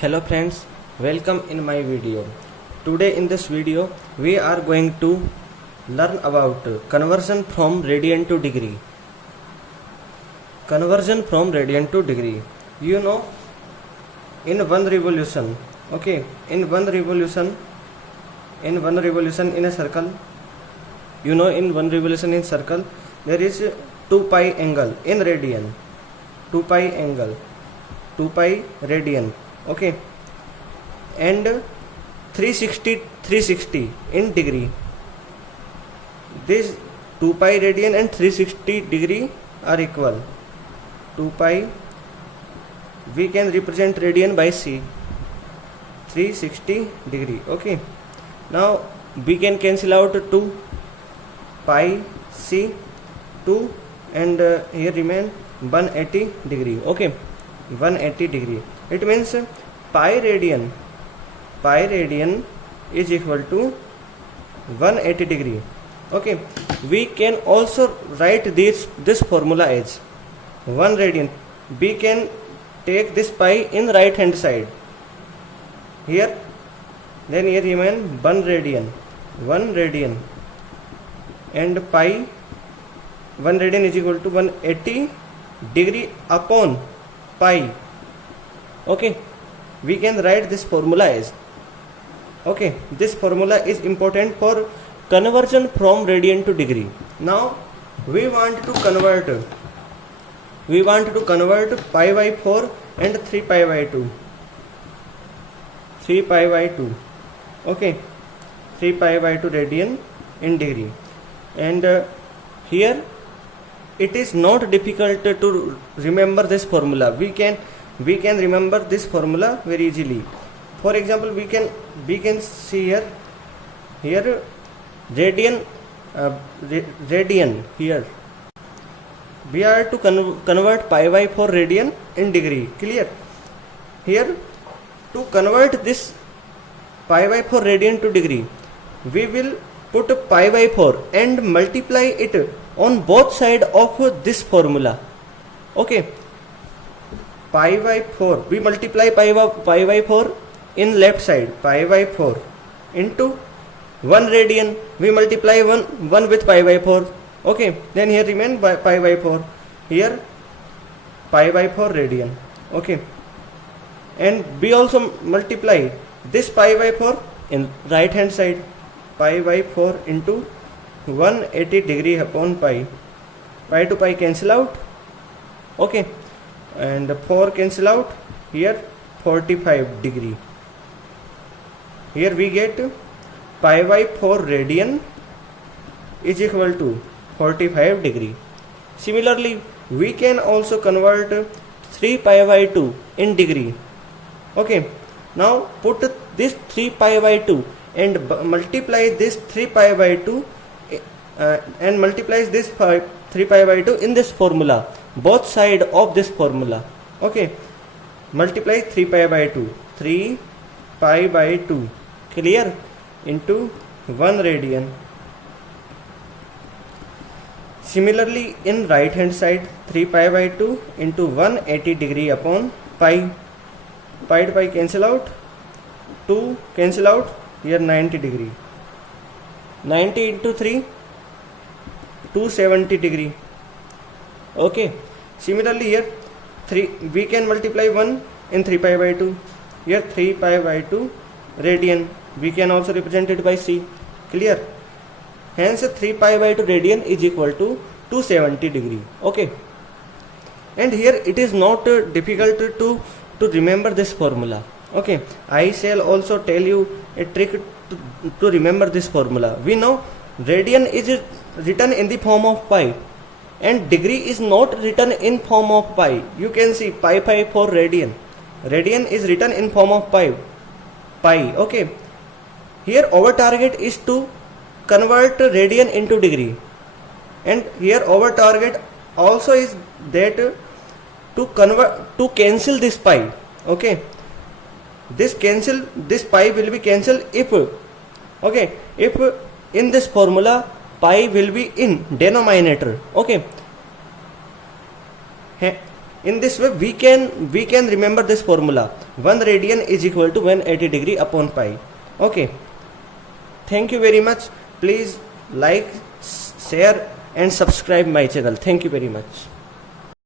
Hello friends, welcome in my video. Today in this video we are going to learn about conversion from radian to degree. Conversion from radian to degree. You know, in one revolution, in one revolution in a circle, in one revolution in circle there is 2 pi angle in radian, 2 pi angle, 2 pi radian, and 360 in degree. This 2 pi radian and 360 degree are equal. 2 pi, we can represent radian by C, 360 degree. Now we can cancel out 2 pi C, 2, and here remain 180 degree. 180 degree. It means pi radian is equal to 180 degree. We can also write this formula as 1 radian. We can take this pi in right hand side here, then here remain 1 radian, and pi 1 radian is equal to 180 degree upon pi. We can write this formula as, this formula is important for conversion from radian to degree. Now we want to convert pi by 4 and 3 pi by 2, 3 pi by 2 radian in degree. And here it is not difficult to remember this formula. We can remember this formula very easily. For example, we can see here radian here. We are to convert pi by 4 radian in degree. Clear? Here, to convert this pi by 4 radian to degree, we will put pi by 4 and multiply it on both sides of this formula. Pi by 4, we multiply pi by 4 in left side, pi by 4 into 1 radian, we multiply 1 with pi by 4. Then here remain pi by 4, here pi by 4 radian. And we also multiply this pi by 4 in right hand side, pi by 4 into 180 degree upon pi. Pi to pi cancel out, and 4 cancel out, here 45 degree. Here we get pi by 4 radian is equal to 45 degree. Similarly, we can also convert 3 pi by 2 in degree. Now put this 3 pi by 2 and multiply this 3 pi by 2 and multiplies this 3 pi by 2 in this formula, both side of this formula. Multiply 3 pi by 2, 3 pi by 2, clear, into 1 radian. Similarly, in right hand side, 3 pi by 2 into 180 degree upon pi. Pi to pi cancel out, 2 cancel out, here 90 degree. 90 into 3, 270 degree. Similarly here 3, we can multiply 1 in 3 pi by 2, here 3 pi by 2 radian, we can also represent it by C. Clear? Hence 3 pi by 2 radian is equal to 270 degree. And here it is not difficult to remember this formula. I shall also tell you a trick to remember this formula. We know radian is written in the form of pi and degree is not written in form of pi. You can see pi by 4 radian. Radian is written in form of pi. Here our target is to convert radian into degree, and here our target also is that to cancel this pi. This pi will be cancelled if in this formula pi will be in denominator. In this way we can remember this formula. 1 radian is equal to 180 degree upon pi. Okay, thank you very much. Please like, share and subscribe my channel. Thank you very much.